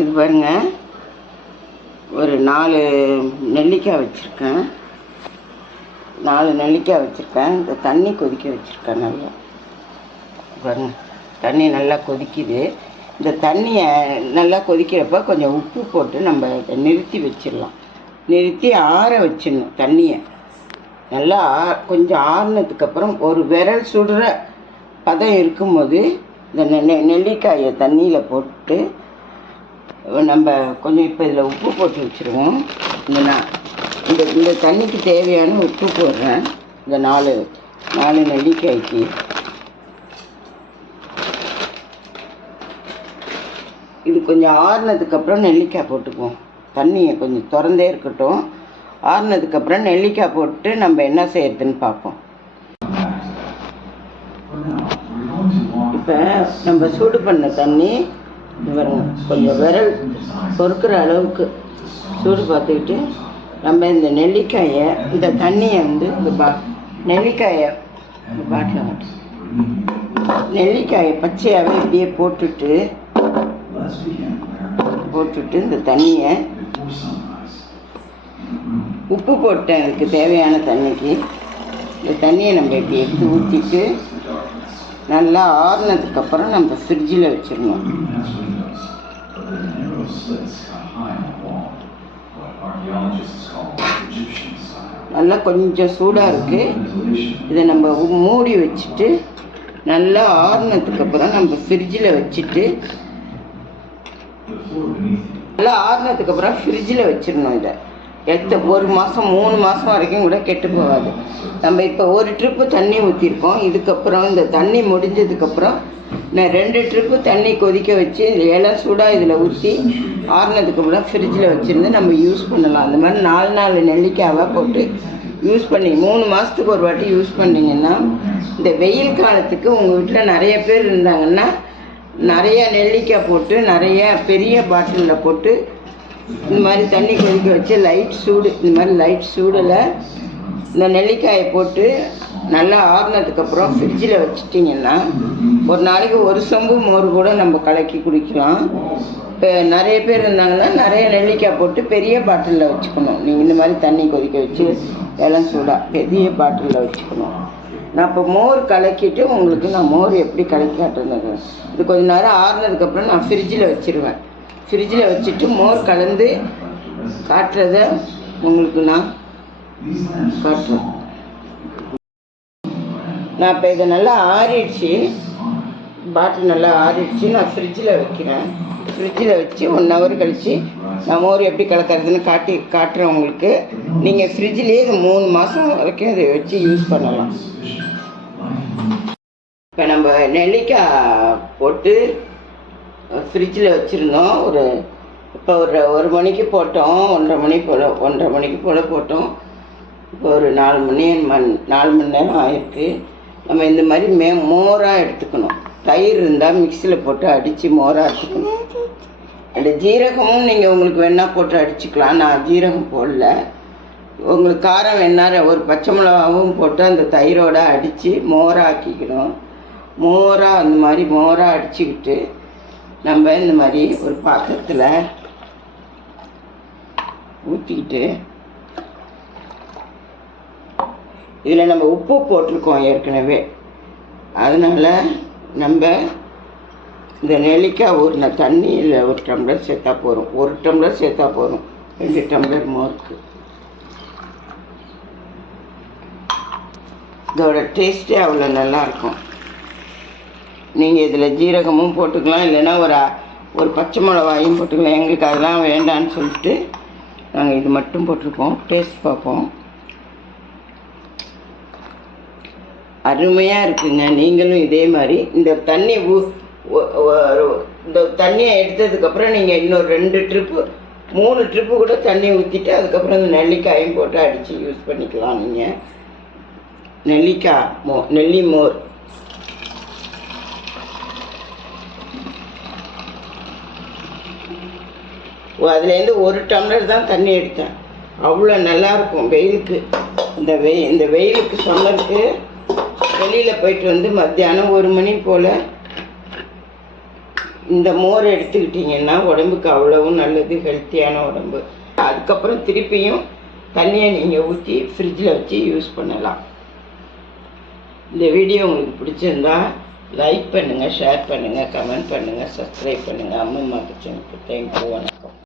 இது பாருங்க, ஒரு 4 நெல்லிக்காய் வச்சுருக்கேன். 4 நெல்லிக்காய் வச்சுருக்கேன். இந்த தண்ணி கொதிக்க வச்சுருக்கேன். நல்லா பாருங்க, தண்ணி நல்லா கொதிக்குது. இந்த தண்ணியை நல்லா கொதிக்கிறப்ப கொஞ்சம் உப்பு போட்டு நம்ம இதை நிறுத்தி வச்சிடலாம். நிறுத்தி ஆற வச்சிடணும். தண்ணியை நல்லா கொஞ்சம் ஆறுனதுக்கப்புறம் ஒரு விரல் சுடுற பதம் இருக்கும்போது இந்த நெல்லிக்காயை தண்ணியில் போட்டு நம்ம கொஞ்சம் இப்போ இதில் உப்பு போட்டு வச்சுருவோம். இந்த தண்ணிக்கு தேவையான உப்பு போடுறேன். இந்த 4 நெல்லிக்காய்க்கு இது கொஞ்சம் ஆறுனதுக்கப்புறம் நெல்லிக்காய் போட்டுக்குவோம். தண்ணியை கொஞ்சம் திறந்தே இருக்கட்டும். ஆறுனதுக்கப்புறம் நெல்லிக்காய் போட்டு நம்ம என்ன செய்யறதுன்னு பார்ப்போம். இப்போ நம்ம சூடு பண்ண தண்ணி கொஞ்சம் விரல் பொறுக்கிற அளவுக்கு சூடு பார்த்துக்கிட்டு நம்ம இந்த நெல்லிக்காயை, இந்த தண்ணியை இந்த நெல்லிக்காயை பாட்டில் நெல்லிக்காயை பச்சையாகவே இப்படியே போட்டுட்டு இந்த தண்ணியை உப்பு போட்டேன். அதுக்கு தேவையான தண்ணிக்கு இந்த தண்ணியை நம்ம இப்படி எடுத்து ஊற்றிட்டு நல்லா ஆறுனதுக்கப்புறம் நம்ம ஃப்ரிட்ஜில் வச்சிடணும். நல்லா கொஞ்சம் சூடாக இருக்குது. இதை நம்ம மூடி வச்சுட்டு நல்லா ஆறுனதுக்கப்புறம் நம்ம ஃப்ரிட்ஜில் வச்சுட்டு நல்லா ஆறுனதுக்கப்புறம் ஃப்ரிட்ஜில் வச்சிடணும். இதை 1 மாதம் 3 மாதம் வரைக்கும் கூட கெட்டு போகாது. நம்ம இப்போ ஒரு ட்ரிப்பு தண்ணி ஊற்றிருக்கோம். இதுக்கப்புறம் இந்த தண்ணி முடிஞ்சதுக்கப்புறம் நான் 2 ட்ரிப்பு தண்ணி கொதிக்க வச்சு இலை சூடாக இதில் ஊற்றி ஆறுனதுக்கப்புறம் ஃப்ரிட்ஜில் வச்சுருந்து நம்ம யூஸ் பண்ணலாம். அந்த மாதிரி 4 நெல்லிக்காவை போட்டு யூஸ் பண்ணி 3 மாதத்துக்கு ஒரு வாட்டி யூஸ் பண்ணிங்கன்னா, இந்த வெயில் காலத்துக்கு உங்கள் வீட்டில் நிறைய பேர் இருந்தாங்கன்னா நிறைய நெல்லிக்காய் போட்டு நிறைய பெரிய பாட்டிலில் போட்டு இந்த மாதிரி தண்ணி கொதிக்க வச்சு இந்த மாதிரி லைட் சூடில் இந்த நெல்லிக்காயை போட்டு நல்லா ஆறுனதுக்கப்புறம் ஃப்ரிட்ஜில் வச்சிட்டிங்கன்னா ஒரு நாளைக்கு 1 சொம்பு மோர் கூட நம்ம கலக்கி குடிக்கலாம். இப்போ நிறைய பேர் இருந்தாங்கன்னா நிறைய நெல்லிக்காய் போட்டு பெரிய பாட்டிலில் வச்சுக்கணும். நீங்கள் இந்த மாதிரி தண்ணி கொதிக்க வச்சு எல்லாம் சூடாக பெரிய பாட்டிலில் வச்சுக்கணும். நான் இப்போ மோர் கலக்கிட்டு உங்களுக்கு நான் மோர் எப்படி கலக்கி காட்டுறது. இது கொஞ்சம் நேரம் ஆறுனதுக்கப்புறம் நான் ஃப்ரிட்ஜில் வச்சுருவேன். ஃப்ரிட்ஜில் வச்சுட்டு மோர் கலந்து காட்டுறத உங்களுக்கு நான் காட்டுறேன். நான் இப்போ இதை நல்லா ஆறிடுச்சு, பாட்டில் நல்லா ஆறிடுச்சு. நான் ஃப்ரிட்ஜில் வைக்கிறேன். ஃப்ரிட்ஜில் வச்சு 1 ஹவர் கழித்து நான் மோர் எப்படி கலக்கிறதுன்னு காட்டுறேன் உங்களுக்கு. நீங்கள் ஃப்ரிட்ஜிலேயே இது 3 மாதம் வரைக்கும் அதை வச்சு யூஸ் பண்ணலாம். இப்போ நம்ம நெல்லிக்காய் போட்டு ஃப்ரிட்ஜில் வச்சுருந்தோம். இப்போ ஒரு மணிக்கு போட்டோம், 1:30 மணிக்கு போல் போட்டோம். இப்போ ஒரு 4 மணி நேரம் ஆயிருக்கு. நம்ம இந்த மாதிரி மோராக எடுத்துக்கணும். தயிர் இருந்தால் மிக்சியில் போட்டு அடித்து மோராக எடுத்துக்கணும். அந்த ஜீரகமும் நீங்கள் உங்களுக்கு வேணால் போட்டு அடிச்சுக்கலாம். நான் ஜீரகம் போடல. உங்களுக்கு காரம் வேணால் ஒரு பச்சை மிளகாவும் போட்டு அந்த தயிரோடு அடித்து மோராக ஆக்கிக்கணும். அந்த மாதிரி மோராக அடிச்சுக்கிட்டு நம்ம இந்த மாதிரி ஒரு பாத்திரத்தில் ஊற்றிக்கிட்டு இதில் நம்ம உப்பு போட்டிருக்கோம் ஏற்கனவே. அதனால் நம்ம இந்த நெல்லிக்காய் ஊறின தண்ணியில் 1 டம்ளர் சேர்த்தா போதும். 1 டம்ளர் சேர்த்தா போதும் 2 டம்ளர் மோருக்கு. இதோட டேஸ்ட்டே அவ்வளோ நல்லாயிருக்கும். நீங்கள் இதில் ஜீரகமும் போட்டுக்கலாம், இல்லைன்னா ஒரு பச்சை மிளகாயும் போட்டுக்கலாம். எங்களுக்கு அதெல்லாம் வேண்டான்னு சொல்லிட்டு நாங்கள் இது மட்டும் போட்டிருக்கோம். டேஸ்ட் பார்ப்போம். அருமையாக இருக்குங்க. நீங்களும் இதே மாதிரி இந்த தண்ணியை எடுத்ததுக்கப்புறம் நீங்கள் இன்னொரு 2 ட்ரிப்பு 3 ட்ரிப்பு கூட தண்ணி ஊற்றிட்டு அதுக்கப்புறம் இந்த நெல்லிக்காயும் போட்டு அடித்து யூஸ் பண்ணிக்கலாம். நீங்கள் நெல்லி மோர் அதுலேருந்து 1 டம்ளர் தான் தண்ணி எடுத்தேன். அவ்வளோ நல்லாயிருக்கும் வெயிலுக்கு. இந்த வெயிலுக்கு சம்மருக்கு வெளியில் போயிட்டு வந்து மத்தியானம் 1 மணி போல் இந்த மோர் எடுத்துக்கிட்டிங்கன்னா உடம்புக்கு அவ்வளவும் நல்லது, ஹெல்த்தியான உடம்பு. அதுக்கப்புறம் திருப்பியும் தண்ணியை நீங்கள் ஊற்றி ஃப்ரிட்ஜில் வச்சு யூஸ் பண்ணலாம். இந்த வீடியோ உங்களுக்கு பிடிச்சிருந்தா லைக் பண்ணுங்கள், ஷேர் பண்ணுங்கள், கமெண்ட் பண்ணுங்கள், சப்ஸ்கிரைப் பண்ணுங்கள். அம்மம்மா கிச்சனுக்கு தேங்க்யூ, வணக்கம்.